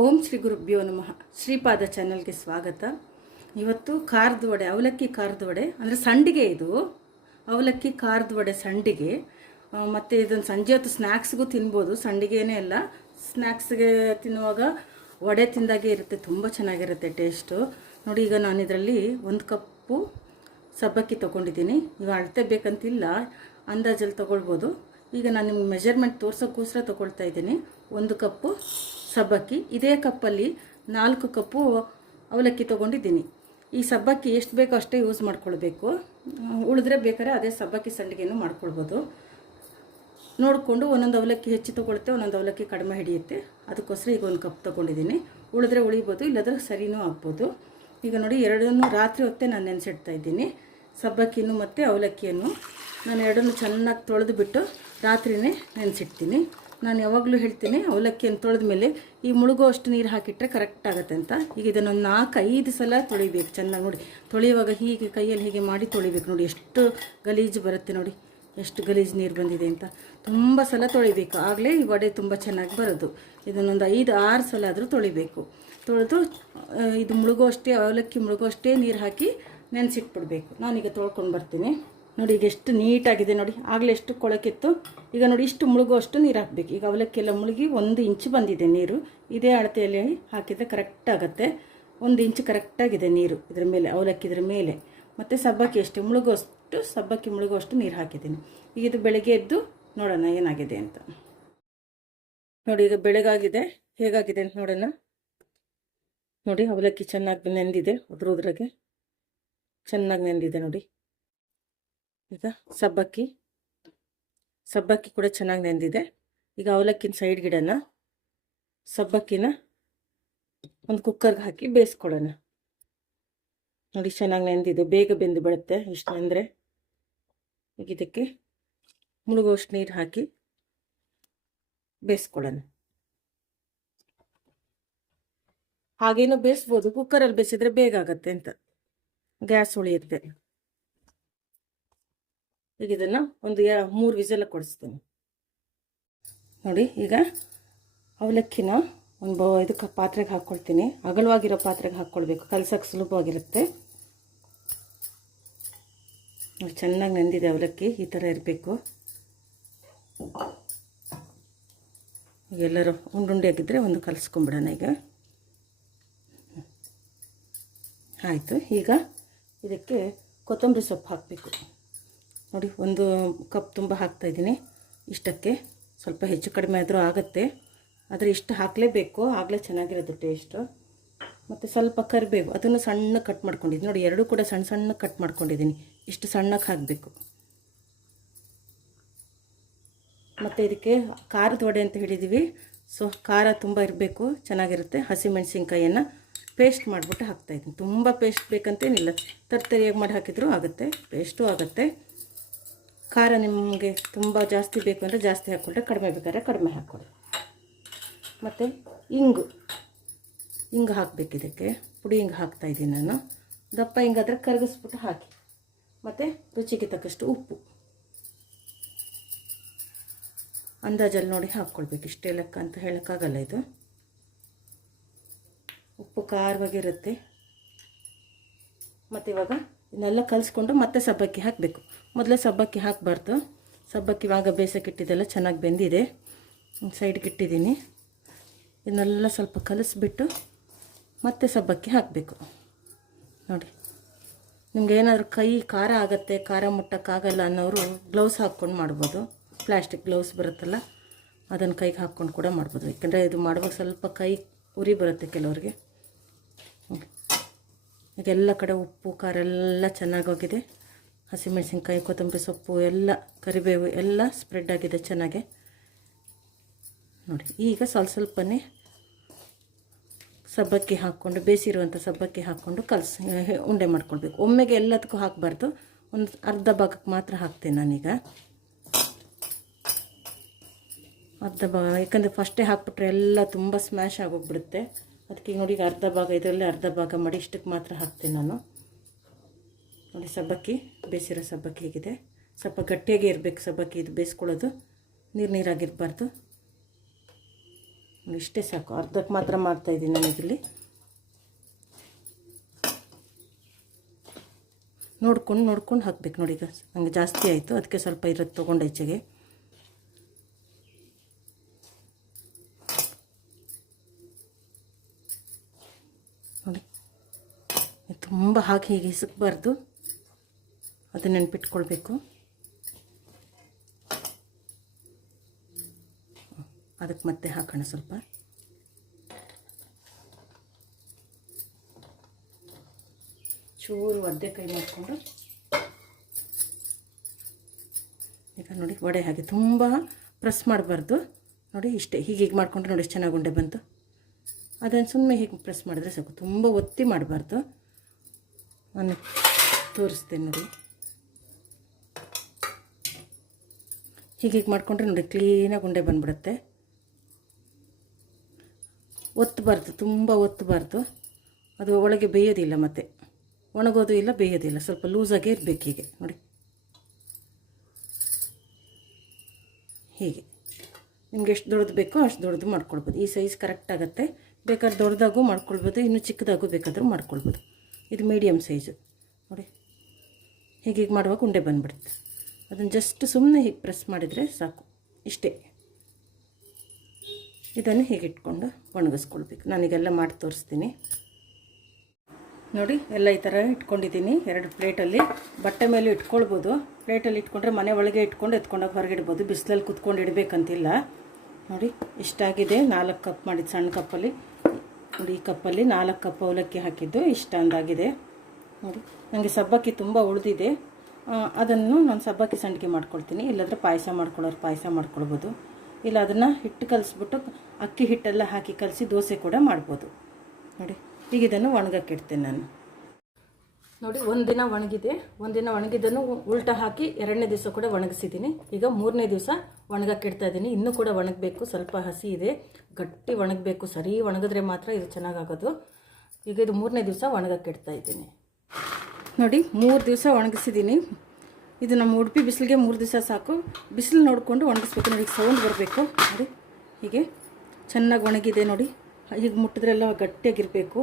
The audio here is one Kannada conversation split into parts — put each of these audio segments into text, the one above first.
ಓಂ ಶ್ರೀ ಗುರುಭ್ಯೋ ನಮಃ. ಶ್ರೀಪಾದ ಚಾನಲ್ಗೆ ಸ್ವಾಗತ. ಇವತ್ತು ಖಾರದ ವಡೆ, ಅವಲಕ್ಕಿ ಖಾರದ ವಡೆ, ಅಂದರೆ ಸಂಡಿಗೆ ಇದು. ಅವಲಕ್ಕಿ ಖಾರದ ವಡೆ ಸಂಡಿಗೆ. ಮತ್ತು ಇದನ್ನು ಸಂಜೆ ಹೊತ್ತು ಸ್ನ್ಯಾಕ್ಸ್ಗೂ ತಿನ್ಬೋದು. ಸಂಡಿಗೆನೇ ಅಲ್ಲ ಸ್ನ್ಯಾಕ್ಸ್ಗೆ ತಿನ್ನುವಾಗ ವಡೆ ತಿಂದಾಗೆ ಇರುತ್ತೆ, ತುಂಬ ಚೆನ್ನಾಗಿರುತ್ತೆ ಟೇಸ್ಟು. ನೋಡಿ, ಈಗ ನಾನು ಇದರಲ್ಲಿ ಒಂದು ಕಪ್ಪು ಸಬ್ಬಕ್ಕಿ ತೊಗೊಂಡಿದ್ದೀನಿ. ಈಗ ಅಳತೆ ಬೇಕಂತಿಲ್ಲ, ಅಂದಾಜಲ್ಲಿ ತೊಗೊಳ್ಬೋದು. ಈಗ ನಾನು ನಿಮ್ಗೆ ಮೆಜರ್ಮೆಂಟ್ ತೋರ್ಸೋಕ್ಕೋಸ್ಕರ ತೊಗೊಳ್ತಾ ಇದ್ದೀನಿ. ಒಂದು ಕಪ್ಪು ಸಬ್ಬಕ್ಕಿ. ಇದೇ ಕಪ್ಪಲ್ಲಿ ನಾಲ್ಕು ಕಪ್ಪು ಅವಲಕ್ಕಿ ತೊಗೊಂಡಿದ್ದೀನಿ. ಈ ಸಬ್ಬಕ್ಕಿ ಎಷ್ಟು ಬೇಕೋ ಅಷ್ಟೇ ಯೂಸ್ ಮಾಡ್ಕೊಳ್ಬೇಕು. ಉಳಿದ್ರೆ ಬೇಕಾದ್ರೆ ಅದೇ ಸಬ್ಬಕ್ಕಿ ಸಂಡಿಗೆನೂ ಮಾಡ್ಕೊಳ್ಬೋದು. ನೋಡಿಕೊಂಡು ಒಂದೊಂದು ಅವಲಕ್ಕಿ ಹೆಚ್ಚು ತೊಗೊಳುತ್ತೆ ಒಂದೊಂದು ಅವಲಕ್ಕಿ ಕಡಿಮೆ ಹಿಡಿಯುತ್ತೆ. ಅದಕ್ಕೋಸ್ಕರ ಈಗ ಒಂದು ಕಪ್ ತೊಗೊಂಡಿದ್ದೀನಿ. ಉಳಿದ್ರೆ ಉಳಿಬೋದು, ಇಲ್ಲದ್ರೆ ಸರಿನೂ ಆಗ್ಬೋದು. ಈಗ ನೋಡಿ, ಎರಡನ್ನೂ ರಾತ್ರಿ ಹೊತ್ತೇ ನಾನು ನೆನೆಸಿಡ್ತಾ ಇದ್ದೀನಿ. ಸಬ್ಬಕ್ಕಿನೂ ಮತ್ತು ಅವಲಕ್ಕಿಯನ್ನು. ನಾನು ಎರಡನ್ನೂ ಚೆನ್ನಾಗಿ ತೊಳೆದು ಬಿಟ್ಟು ರಾತ್ರಿನೇ ನೆನೆಸಿಡ್ತೀನಿ. ನಾನು ಯಾವಾಗಲೂ ಹೇಳ್ತೀನಿ ಅವಲಕ್ಕಿಯನ್ನು ತೊಳೆದ ಮೇಲೆ ಈ ಮುಳುಗೋ ಅಷ್ಟು ನೀರು ಹಾಕಿಟ್ರೆ ಕರೆಕ್ಟ್ ಆಗುತ್ತೆ ಅಂತ. ಈಗ ಇದನ್ನೊಂದು ನಾಲ್ಕು ಐದು ಸಲ ತೊಳಿಬೇಕು ಚೆನ್ನಾಗಿ ನೋಡಿ. ತೊಳೆಯುವಾಗ ಹೀಗೆ ಕೈಯಲ್ಲಿ ಹೀಗೆ ಮಾಡಿ ತೊಳಿಬೇಕು ನೋಡಿ. ಎಷ್ಟು ಗಲೀಜು ಬರುತ್ತೆ ನೋಡಿ. ಎಷ್ಟು ಗಲೀಜು ನೀರು ಬಂದಿದೆ ಅಂತ. ತುಂಬ ಸಲ ತೊಳಿಬೇಕು. ಆಗಲೇ ಈ ವಡೆ ತುಂಬ ಚೆನ್ನಾಗಿ ಬರೋದು. ಇದನ್ನೊಂದು ಐದು, ಆರು ಸಲ ಆದರೂ ತೊಳಿಬೇಕು. ತೊಳೆದು ಇದು ಮುಳುಗೋ ಅಷ್ಟೇ, ಅವಲಕ್ಕಿ ಮುಳುಗೋ ಅಷ್ಟೇ ನೀರು ಹಾಕಿ ನೆನೆಸಿಟ್ಬಿಡ್ಬೇಕು. ನಾನೀಗ ತೊಳ್ಕೊಂಡು ಬರ್ತೀನಿ. ನೋಡಿ, ಈಗ ಎಷ್ಟು ನೀಟಾಗಿದೆ ನೋಡಿ. ಆಗಲೇ ಎಷ್ಟು ಕೊಳಕಿತ್ತು ಈಗ ನೋಡಿ, ಇಷ್ಟು ಮುಳುಗೋ ಅಷ್ಟು ನೀರು ಹಾಕಬೇಕು. ಈಗ ಅವಲಕ್ಕಿ ಎಲ್ಲ ಮುಳುಗಿ ಒಂದು ಇಂಚು ಬಂದಿದೆ ನೀರು. ಇದೇ ಅಳತೆಯಲ್ಲಿ ಹಾಕಿದರೆ ಕರೆಕ್ಟ್ ಆಗುತ್ತೆ. ಒಂದು ಇಂಚು ಕರೆಕ್ಟಾಗಿದೆ ನೀರು ಇದರ ಮೇಲೆ, ಅವಲಕ್ಕಿ ಇದ್ರ ಮೇಲೆ. ಮತ್ತು ಸಬ್ಬಕ್ಕಿ ಅಷ್ಟೇ. ಮುಳುಗೋಷ್ಟು, ಸಬ್ಬಕ್ಕಿ ಮುಳುಗೋಷ್ಟು ನೀರು ಹಾಕಿದ್ದೀನಿ. ಈಗ ಇದು ಬೆಳಗ್ಗೆ ಎದ್ದು ನೋಡೋಣ ಏನಾಗಿದೆ ಅಂತ. ನೋಡಿ, ಈಗ ಬೆಳಗಾಗಿದೆ. ಹೇಗಾಗಿದೆ ಅಂತ ನೋಡೋಣ. ನೋಡಿ, ಅವಲಕ್ಕಿ ಚೆನ್ನಾಗಿ ನೆಂದಿದೆ ಉದ್ರ ಉದ್ರಾಗೆ ಚೆನ್ನಾಗಿ ನೆಂದಿದೆ ನೋಡಿ. ಈಗ ಸಬ್ಬಕ್ಕಿ. ಸಬ್ಬಕ್ಕಿ ಕೂಡ ಚೆನ್ನಾಗಿ ನೆಂದಿದೆ. ಈಗ ಅವಲಕ್ಕಿನ ಸೈಡ್ ಗಿಡನ ಸಬ್ಬಕ್ಕಿನ ಒಂದು ಕುಕ್ಕರ್ಗೆ ಹಾಕಿ ಬೇಯಿಸ್ಕೊಳ್ಳೋಣ. ನೋಡಿ ಚೆನ್ನಾಗಿ ನೆಂದಿದೆ. ಬೇಗ ಬೆಂದು ಬಿಡುತ್ತೆ ಇಷ್ಟು ಅಂದರೆ. ಈಗ ಇದಕ್ಕೆ ಮುಳುಗುವಷ್ಟು ನೀರು ಹಾಕಿ ಬೇಯಿಸ್ಕೊಳ್ಳೋಣ. ಹಾಗೇನು ಬೇಯಿಸ್ಬೋದು. ಕುಕ್ಕರಲ್ಲಿ ಬೇಯಿಸಿದ್ರೆ ಬೇಗ ಆಗತ್ತೆ ಅಂತ. ಗ್ಯಾಸ್ ಉಳಿಯುತ್ತೆ. ಈಗ ಇದನ್ನು ಒಂದು ಎರ ಮೂರು ವಿಸಲ ಕೊಡಿಸ್ತೀನಿ. ನೋಡಿ, ಈಗ ಅವಲಕ್ಕಿನ ಒಂದು ಬ ಇದಕ್ಕೆ ಪಾತ್ರೆಗೆ ಹಾಕ್ಕೊಳ್ತೀನಿ ಅಗಲವಾಗಿರೋ ಪಾತ್ರೆಗೆ ಹಾಕ್ಕೊಳ್ಬೇಕು ಕಲ್ಸಕ್ಕೆ ಸುಲಭವಾಗಿರುತ್ತೆ. ಚೆನ್ನಾಗಿ ನೆಂದಿದೆ ಅವಲಕ್ಕಿ. ಈ ಥರ ಇರಬೇಕು. ಎಲ್ಲರೂ ಉಂಡುಂಡಿ ಆಗಿದ್ದರೆ ಒಂದು ಕಲಿಸ್ಕೊಂಬಿಡೋಣ ಈಗ. ಆಯಿತು. ಈಗ ಇದಕ್ಕೆ ಕೊತ್ತಂಬರಿ ಸೊಪ್ಪು ಹಾಕಬೇಕು. ನೋಡಿ, ಒಂದು ಕಪ್ ತುಂಬ ಹಾಕ್ತಾಯಿದ್ದೀನಿ ಇಷ್ಟಕ್ಕೆ ಸ್ವಲ್ಪ ಹೆಚ್ಚು ಕಡಿಮೆ ಆದರೂ ಆಗುತ್ತೆ. ಆದರೆ ಇಷ್ಟು ಹಾಕಲೇಬೇಕು. ಆಗಲೇ ಚೆನ್ನಾಗಿರೋದು ಟೇಸ್ಟು. ಮತ್ತು ಸ್ವಲ್ಪ ಕರಿಬೇವು, ಅದನ್ನು ಸಣ್ಣ ಕಟ್ ಮಾಡ್ಕೊಂಡಿದ್ದೀನಿ. ನೋಡಿ, ಎರಡೂ ಕೂಡ ಸಣ್ಣ ಸಣ್ಣ ಕಟ್ ಮಾಡ್ಕೊಂಡಿದ್ದೀನಿ. ಇಷ್ಟು ಸಣ್ಣಕ್ಕೆ ಹಾಕಬೇಕು. ಮತ್ತು ಇದಕ್ಕೆ ಖಾರದ ವಡೆ ಅಂತ ಹೇಳಿದ್ದೀವಿ ಸೊ, ಖಾರ ತುಂಬ ಇರಬೇಕು, ಚೆನ್ನಾಗಿರುತ್ತೆ. ಹಸಿಮೆಣಸಿನ್ಕಾಯಿಯನ್ನು ಪೇಸ್ಟ್ ಮಾಡಿಬಿಟ್ಟು ಹಾಕ್ತಾಯಿದ್ದೀನಿ ತುಂಬ ಪೇಸ್ಟ್ ಬೇಕಂತೇನಿಲ್ಲ. ತರ್ತರಿಯಾಗಿ ಮಾಡಿ ಹಾಕಿದರೂ ಆಗುತ್ತೆ, ಪೇಸ್ಟು ಆಗುತ್ತೆ. ಖಾರ ನಿಮಗೆ ತುಂಬ ಜಾಸ್ತಿ ಬೇಕು ಅಂದರೆ ಜಾಸ್ತಿ ಹಾಕ್ಕೊಂಡ್ರೆ ಕಡಿಮೆ ಬೇಕಾದ್ರೆ ಕಡಿಮೆ ಹಾಕ್ಕೊಳ್ಳಿ. ಮತ್ತು ಇಂಗು. ಇಂಗು ಹಾಕಬೇಕು ಇದಕ್ಕೆ. ಪುಡಿ ಹಿಂಗೆ ಹಾಕ್ತಾಯಿದ್ದೀನಿ ನಾನು. ದಪ್ಪ ಹಿಂಗಾದ್ರೆ ಕರಗಿಸ್ಬಿಟ್ಟು ಹಾಕಿ. ಮತ್ತು ರುಚಿಗೆ ತಕ್ಕಷ್ಟು ಉಪ್ಪು. ಅಂದಾಜಲ್ಲಿ ನೋಡಿ ಹಾಕ್ಕೊಳ್ಬೇಕು. ಇಷ್ಟೇ ಲೆಕ್ಕ ಅಂತ ಹೇಳೋಕ್ಕಾಗಲ್ಲ ಇದು. ಉಪ್ಪು ಖಾರವಾಗಿರುತ್ತೆ. ಮತ್ತು ಇವಾಗ ಇದನ್ನೆಲ್ಲ ಕಲಿಸ್ಕೊಂಡು ಮತ್ತೆ ಸಬ್ಬಕ್ಕಿ ಹಾಕಬೇಕು. ಮೊದಲೇ ಸಬ್ಬಕ್ಕಿ ಹಾಕಬಾರ್ದು. ಸಬ್ಬಕ್ಕಿ ಇವಾಗ ಬೇಸಕ್ಕಿಟ್ಟಿದ್ದೆಲ್ಲ ಚೆನ್ನಾಗಿ ಬೆಂದಿದೆ. ಸೈಡ್ಗೆ ಇಟ್ಟಿದ್ದೀನಿ. ಇದನ್ನೆಲ್ಲ ಸ್ವಲ್ಪ ಕಲಿಸ್ಬಿಟ್ಟು ಮತ್ತೆ ಸಬ್ಬಕ್ಕಿ ಹಾಕಬೇಕು. ನೋಡಿ. ನಿಮ್ಗೆ ಏನಾದರೂ ಕೈ ಖಾರ ಆಗುತ್ತೆ, ಖಾರ ಮುಟ್ಟಕ್ಕಾಗಲ್ಲ ಅನ್ನೋರು ಗ್ಲೌಸ್ ಹಾಕ್ಕೊಂಡು ಮಾಡ್ಬೋದು. ಪ್ಲ್ಯಾಸ್ಟಿಕ್ ಗ್ಲೌಸ್ ಬರುತ್ತಲ್ಲ, ಅದನ್ನು ಕೈಗೆ ಹಾಕ್ಕೊಂಡು ಕೂಡ ಮಾಡ್ಬೋದು. ಯಾಕೆಂದರೆ ಇದು ಮಾಡುವಾಗ ಸ್ವಲ್ಪ ಕೈ ಉರಿ ಬರುತ್ತೆ ಕೆಲವರಿಗೆ. ಈಗ ಎಲ್ಲ ಕಡೆ ಉಪ್ಪು, ಖಾರ ಎಲ್ಲ ಚೆನ್ನಾಗಿ ಹೋಗಿದೆ. ಹಸಿಮೆಣಸಿನ್ಕಾಯಿ, ಕೊತ್ತಂಬರಿ ಸೊಪ್ಪು ಎಲ್ಲ, ಕರಿಬೇವು ಎಲ್ಲ ಸ್ಪ್ರೆಡ್ ಆಗಿದೆ ಚೆನ್ನಾಗೆ. ನೋಡಿ, ಈಗ ಸ್ವಲ್ಪ ಸ್ವಲ್ಪನೇ ಸಬ್ಬಕ್ಕಿ ಹಾಕ್ಕೊಂಡು, ಬೇಯಿಸಿರುವಂಥ ಸಬ್ಬಕ್ಕಿ ಹಾಕ್ಕೊಂಡು ಕಲಸಿ ಉಂಡೆ ಮಾಡ್ಕೊಳ್ಬೇಕು. ಒಮ್ಮೆಗೆ ಎಲ್ಲದಕ್ಕೂ ಹಾಕಬಾರ್ದು. ಒಂದು ಅರ್ಧ ಭಾಗಕ್ಕೆ ಮಾತ್ರ ಹಾಕ್ತೇನೆ ನಾನೀಗ. ಅರ್ಧ ಭಾಗ, ಯಾಕಂದರೆ ಫಸ್ಟೇ ಹಾಕ್ಬಿಟ್ರೆ ಎಲ್ಲ ತುಂಬ ಸ್ಮ್ಯಾಶ್ ಆಗೋಗ್ಬಿಡುತ್ತೆ. ಅದಕ್ಕೆ ನೋಡಿ ಈಗ ಅರ್ಧ ಭಾಗ, ಇದರಲ್ಲಿ ಅರ್ಧ ಭಾಗ ಮಾಡಿ ಇಷ್ಟಕ್ಕೆ ಮಾತ್ರ ಹಾಕ್ತೀನಿ ನಾನು. ನೋಡಿ, ಸಬ್ಬಕ್ಕಿ, ಬೇಯಿಸಿರೋ ಸಬ್ಬಕ್ಕಿ ಹೇಗಿದೆ. ಸ್ವಲ್ಪ ಗಟ್ಟಿಯಾಗಿ ಇರಬೇಕು ಸಬ್ಬಕ್ಕಿ, ಇದು ಬೇಯಿಸ್ಕೊಳ್ಳೋದು. ನೀರು ನೀರಾಗಿರಬಾರ್ದು. ಇಷ್ಟೇ ಸಾಕು. ಅರ್ಧಕ್ಕೆ ಮಾತ್ರ ಮಾಡ್ತಾಯಿದ್ದೀನಿ ನನಗಿಲ್ಲಿ ನೋಡ್ಕೊಂಡು ನೋಡ್ಕೊಂಡು ಹಾಕ್ಬೇಕು ನೋಡಿ ಈಗ. ನನಗೆ ಜಾಸ್ತಿ ಆಯಿತು. ಅದಕ್ಕೆ ಸ್ವಲ್ಪ ಇರೋದು ತೊಗೊಂಡು ಈಚೆಗೆ ನೋಡಿ ತುಂಬ ಹಾಕಿ ಹೀಗೆ ಹಿಸುಕಬಾರ್ದು ಅದು ನೆನ್ಪಿಟ್ಕೊಳ್ಬೇಕು. ಅದಕ್ಕೆ ಮತ್ತೆ ಹಾಕೋಣ ಸ್ವಲ್ಪ. ಚೂರು ಒದ್ದೆ ಕೈ ಮಾಡಿಕೊಂಡು. ಈಗ ನೋಡಿ, ವಡೆ ಹಾಗೆ ತುಂಬ ಪ್ರೆಸ್ ಮಾಡಬಾರ್ದು. ನೋಡಿ, ಇಷ್ಟೇ. ಹೀಗೆ ಹೀಗೆ ಮಾಡಿಕೊಂಡ್ರೆ ನೋಡಿ ಚೆನ್ನಾಗಿ ಉಂಡೆ ಬಂತು. ಅದನ್ನು ಸುಮ್ಮನೆ ಹೀಗೆ ಪ್ರೆಸ್ ಮಾಡಿದ್ರೆ ಸಾಕು. ತುಂಬ ಒತ್ತಿ ಮಾಡಬಾರ್ದು. ನಾನು ತೋರಿಸ್ತೇನೆ ನೋಡಿ. ಹೀಗೆ ಹೀಗೆ ಮಾಡಿಕೊಂಡ್ರೆ ನೋಡಿ ಕ್ಲೀನಾಗಿ ಉಂಡೆ ಬಂದ್ಬಿಡುತ್ತೆ. ಒತ್ತಬಾರ್ದು ತುಂಬ ಒತ್ತಬಾರ್ದು ಅದು ಒಳಗೆ ಬೇಯೋದಿಲ್ಲ ಮತ್ತೆ. ಒಣಗೋದು ಇಲ್ಲ, ಬೇಯೋದಿಲ್ಲ. ಸ್ವಲ್ಪ ಲೂಸಾಗೇ ಇರಬೇಕು ಹೀಗೆ, ನೋಡಿ. ಹೀಗೆ. ನಿಮ್ಗೆ ಎಷ್ಟು ದೊಡ್ಡದು ಬೇಕೋ ಅಷ್ಟು ದೊಡ್ಡದು ಮಾಡ್ಕೊಳ್ಬೋದು. ಈ ಸೈಜ್ ಕರೆಕ್ಟ್ ಆಗುತ್ತೆ. ಬೇಕಾದ್ರೆ ದೊಡ್ಡದಾಗೂ ಮಾಡ್ಕೊಳ್ಬೋದು, ಇನ್ನು ಚಿಕ್ಕದಾಗೂ ಬೇಕಾದರೂ ಮಾಡ್ಕೊಳ್ಬೋದು. ಇದು ಮೀಡಿಯಮ್ ಸೈಜು ನೋಡಿ. ಹೀಗೆ ಹೀಗೆ ಮಾಡುವಾಗ ಉಂಡೆ ಬಂದುಬಿಡುತ್ತೆ. ಅದನ್ನು ಜಸ್ಟ್ ಸುಮ್ಮನೆ ಹೀಗೆ ಪ್ರೆಸ್ ಮಾಡಿದರೆ ಸಾಕು. ಇಷ್ಟೇ. ಇದನ್ನು ಹೀಗೆ ಇಟ್ಕೊಂಡು ಒಣಗಿಸ್ಕೊಳ್ಬೇಕು. ನಾನೀಗೆಲ್ಲ ಮಾಡಿ ತೋರಿಸ್ತೀನಿ. ನೋಡಿ, ಎಲ್ಲ ಈ ಥರ ಇಟ್ಕೊಂಡಿದ್ದೀನಿ. ಎರಡು ಪ್ಲೇಟಲ್ಲಿ ಬಟ್ಟೆ ಮೇಲೆ ಇಟ್ಕೊಳ್ಬೋದು. ಪ್ಲೇಟಲ್ಲಿ ಇಟ್ಕೊಂಡ್ರೆ ಮನೆ ಒಳಗೆ ಇಟ್ಕೊಂಡು ಎತ್ಕೊಂಡೋಗಿ ಹೊರಗೆ ಇಡ್ಬೋದು. ಬಿಸಿಲಲ್ಲಿ ಕುತ್ಕೊಂಡು ಇಡಬೇಕಂತಿಲ್ಲ. ನೋಡಿ, ಇಷ್ಟಾಗಿದೆ. ನಾಲ್ಕು ಕಪ್ ಮಾಡಿದ್ದು ಸಣ್ಣ ಕಪ್ಪಲ್ಲಿ ನೋಡಿ ಈ ಕಪ್ಪಲ್ಲಿ ನಾಲ್ಕು ಕಪ್ ಅವಲಕ್ಕಿ ಹಾಕಿದ್ದು ಇಷ್ಟ ಅಂದಾಗಿದೆ ನೋಡಿ ನನಗೆ ಸಬ್ಬಕ್ಕಿ ತುಂಬ ಉಳಿದಿದೆ. ಅದನ್ನು ನಾನು ಸಬ್ಬಕ್ಕಿ ಸಂಡಿಗೆ ಮಾಡ್ಕೊಳ್ತೀನಿ. ಇಲ್ಲಾಂದರೆ ಪಾಯಸ ಮಾಡ್ಕೊಳ್ಳೋರು ಪಾಯಸ ಮಾಡ್ಕೊಳ್ಬೋದು. ಇಲ್ಲ, ಅದನ್ನು ಹಿಟ್ಟು ಕಲಿಸ್ಬಿಟ್ಟು ಅಕ್ಕಿ ಹಿಟ್ಟೆಲ್ಲ ಹಾಕಿ ಕಲಸಿ ದೋಸೆ ಕೂಡ ಮಾಡ್ಬೋದು. ನೋಡಿ, ಈಗ ಇದನ್ನು ಒಣಗಕ್ಕೆ ಇಡ್ತೇನೆ ನಾನು. ನೋಡಿ ಒಂದಿನ ಒಣಗಿದೆ. ಒಂದಿನ ಒಣಗಿದ್ದನ್ನು ಉಲ್ಟ ಹಾಕಿ ಎರಡನೇ ದಿವಸ ಕೂಡ ಒಣಗಿಸಿದ್ದೀನಿ. ಈಗ ಮೂರನೇ ದಿವಸ ಒಣಗಕ್ಕೆ ಇಡ್ತಾ ಇದ್ದೀನಿ. ಇನ್ನೂ ಕೂಡ ಒಣಗಬೇಕು. ಸ್ವಲ್ಪ ಹಸಿ ಇದೆ. ಗಟ್ಟಿ ಒಣಗಬೇಕು. ಸರಿ ಒಣಗಿದ್ರೆ ಮಾತ್ರ ಇದು ಚೆನ್ನಾಗಾಗೋದು. ಈಗ ಇದು ಮೂರನೇ ದಿವಸ ಒಣಗಕ್ಕೆ ಇಡ್ತಾ ಇದ್ದೀನಿ. ನೋಡಿ, ಮೂರು ದಿವಸ ಒಣಗಿಸಿದ್ದೀನಿ. ಇದು ನಮ್ಮ ಉಡುಪಿ ಬಿಸಿಲಿಗೆ ಮೂರು ದಿವಸ ಸಾಕು. ಬಿಸಿಲು ನೋಡಿಕೊಂಡು ಒಣಗಿಸ್ಬೇಕು. ನೋಡಿ ಸೌಂಡ್ ಬರಬೇಕು. ನೋಡಿ, ಹೀಗೆ ಚೆನ್ನಾಗಿ ಒಣಗಿದೆ ನೋಡಿ. ಈಗ ಮುಟ್ಟಿದ್ರೆಲ್ಲ ಗಟ್ಟಿಯಾಗಿರಬೇಕು.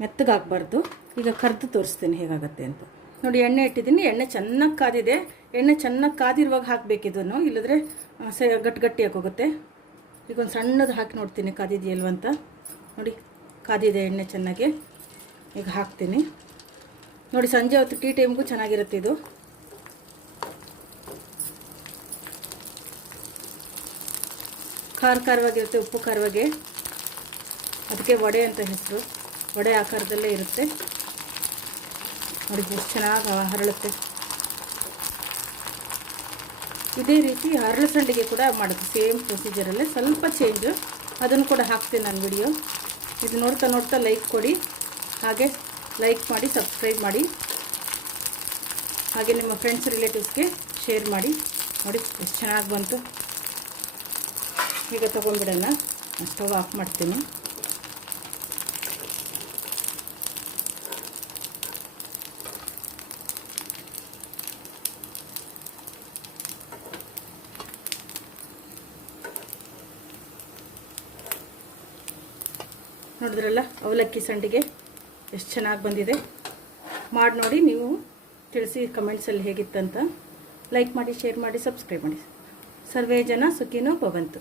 ಮೆತ್ತಗಾಗಬಾರ್ದು. ಈಗ ಕರೆದು ತೋರಿಸ್ತೀನಿ ಹೇಗಾಗತ್ತೆ ಅಂತ. ನೋಡಿ, ಎಣ್ಣೆ ಇಟ್ಟಿದ್ದೀನಿ. ಎಣ್ಣೆ ಚೆನ್ನಾಗಿ ಕಾದಿದೆ. ಎಣ್ಣೆ ಚೆನ್ನಾಗಿ ಕಾದಿರುವಾಗ ಹಾಕಬೇಕಿದನ್ನು ಇಲ್ಲದ್ರೆ ಸ, ಗಟ್ಟಿ ಗಟ್ಟಿಯಾಗಿ ಹೋಗುತ್ತೆ ಈಗ ಒಂದು ಸಣ್ಣದು ಹಾಕಿ ನೋಡ್ತೀನಿ ಕಾದಿದೆಯಲ್ವಂತ ನೋಡಿ, ಕಾದಿದೆ ಎಣ್ಣೆ ಚೆನ್ನಾಗಿ. ಈಗ ಹಾಕ್ತೀನಿ. ನೋಡಿ, ಸಂಜೆ ಹೊತ್ತು ಟೀ ಟೈಮ್ಗೂ ಚೆನ್ನಾಗಿರುತ್ತೆ ಇದು. ಖಾರ ಖಾರವಾಗಿರುತ್ತೆ, ಉಪ್ಪು ಖಾರವಾಗಿ. ಅದಕ್ಕೆ ವಡೆ ಅಂತ ಹೆಸರು. ವಡೆ ಆಕಾರದಲ್ಲೇ ಇರುತ್ತೆ. ನೋಡಿ ಎಷ್ಟು ಚೆನ್ನಾಗಿ ಹರಳುತ್ತೆ. ಇದೇ ರೀತಿ ಹರಳು ಸಂಡಿಗೆ ಕೂಡ ಮಾಡೋದು. ಸೇಮ್ ಪ್ರೊಸೀಜರಲ್ಲೇ ಸ್ವಲ್ಪ ಚೇಂಜು ಅದನ್ನು ಕೂಡ ಹಾಕ್ತೀನಿ ನಾನು ವಿಡಿಯೋ ಇದು ನೋಡ್ತಾ ನೋಡ್ತಾ ಲೈಕ್ ಕೊಡಿ. ಹಾಗೆ ಲೈಕ್ ಮಾಡಿ ಸಬ್ಸ್ಕ್ರೈಬ್ ಮಾಡಿ. ಹಾಗೆ ನಿಮ್ಮ ಫ್ರೆಂಡ್ಸ್ ರಿಲೇಟಿವ್ಸ್ಗೆ ಶೇರ್ ಮಾಡಿ. ನೋಡಿ ಎಷ್ಟು ಚೆನ್ನಾಗಿ ಬಂತು. ಈಗ ತೊಗೊಂಡ್ಬಿಡೋಣ. ಸ್ಟವ್ ಆಫ್ ಮಾಡ್ತೀನಿ. ನೋಡಿದ್ರಲ್ಲ, ಅವಲಕ್ಕಿ ಸಂಡಿಗೆ ಎಷ್ಟು ಚೆನ್ನಾಗಿ ಬಂದಿದೆ. ಮಾಡಿ ನೋಡಿ, ನೀವು ತಿಳಿಸಿ ಕಮೆಂಟ್ಸಲ್ಲಿ ಹೇಗಿತ್ತಂತ. ಲೈಕ್ ಮಾಡಿ ಶೇರ್ ಮಾಡಿ ಸಬ್ಸ್ಕ್ರೈಬ್ ಮಾಡಿ. ಸರ್ವೇ ಜನ ಸುಖಿನೋ ಭವಂತು.